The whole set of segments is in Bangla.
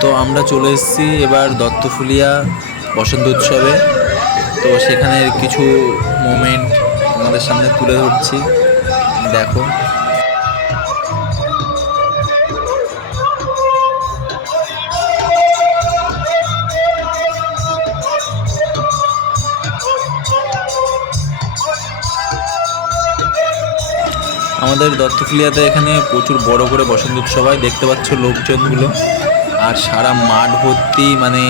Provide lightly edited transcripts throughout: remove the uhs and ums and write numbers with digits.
তো আমরা চলে এসেছি এবার দত্তফুলিয়া বসন্ত উৎসবে। তো সেখানের কিছু মোমেন্ট তোমাদের সামনে তুলে ধরছি, দেখো। আমাদের দত্তফুলিয়াতে এখানে প্রচুর বড় করে বসন্ত উৎসব হয়, দেখতে পাচ্ছ লোকজনগুলো। আর সারা মাঠ ভর্তি, মানে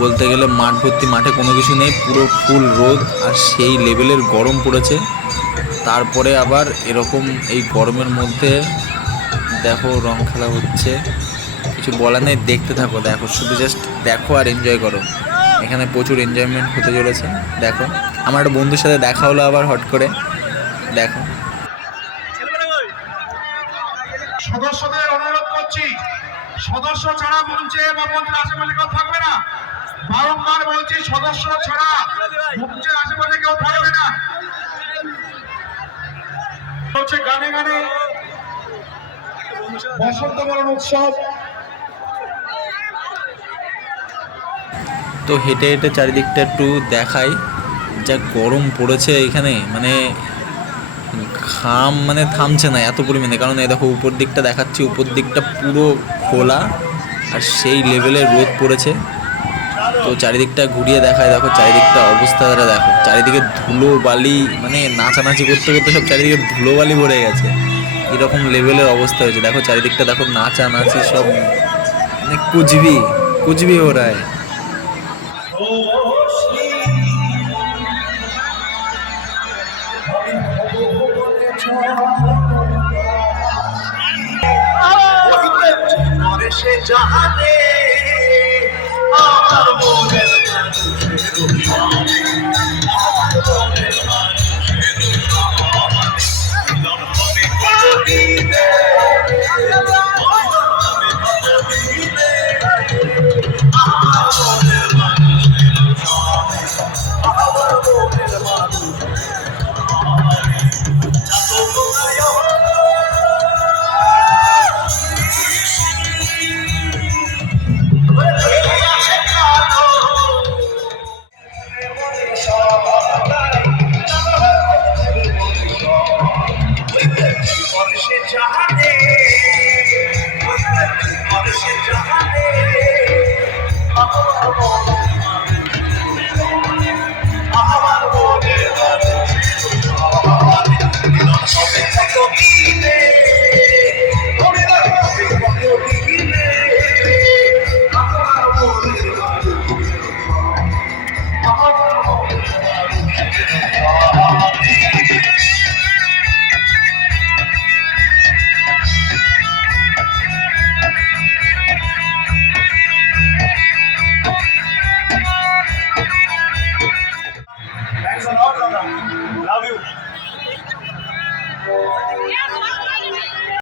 বলতে গেলে মাঠ ভর্তি, মাঠে কোনো কিছু নেই, পুরো ফুল রোদ আর সেই লেভেলের গরম পড়েছে। তারপরে আবার এরকম এই গরমের মধ্যে দেখো রং খেলা হচ্ছে, কিছু বলার নেই, দেখতে থাকো, দেখো শুধু জাস্ট দেখো আর এনজয় করো। এখানে প্রচুর এনজয়মেন্ট হতে চলেছে, দেখো। আমার একটা বন্ধুর সাথে দেখা হলো আবার হট করে, দেখো। সদস্যদের অনুরোধ করছি, সদস্য ছাড়া মঞ্চে বা মঞ্চের আশেপাশে কেউ থাকবে না। বারংবার বলছি, সদস্য ছাড়া মঞ্চের আশেপাশে কেউ থাকবে না। হচ্ছে গানে গানে বসন্ত বরণ উৎসব। তো হেঁটে হেঁটে চারিদিকটা একটু দেখাই, যা গরম পড়েছে এখানে, মানে ঘাম মানে থামছে না এত পরিমাণে। কারণ এই দেখো উপর দিকটা দেখাচ্ছি, উপর দিকটা পুরো খোলা আর সেই লেভেলের রোদ পড়েছে। তো চারিদিকটা ঘুরিয়ে দেখায়, দেখো চারিদিকটা অবস্থাটা দেখো, চারিদিকে ধুলো বালি, মানে নাচানাচি করতে করতে সব চারিদিকে ধুলো বালি ভরে গেছে, এরকম লেভেলের অবস্থা হয়েছে। দেখো চারিদিকটা দেখো, নাচানাচি সব, মানে কুচবি কুচবি हो रहा है। সে জাহানে আমার মনের জাহানে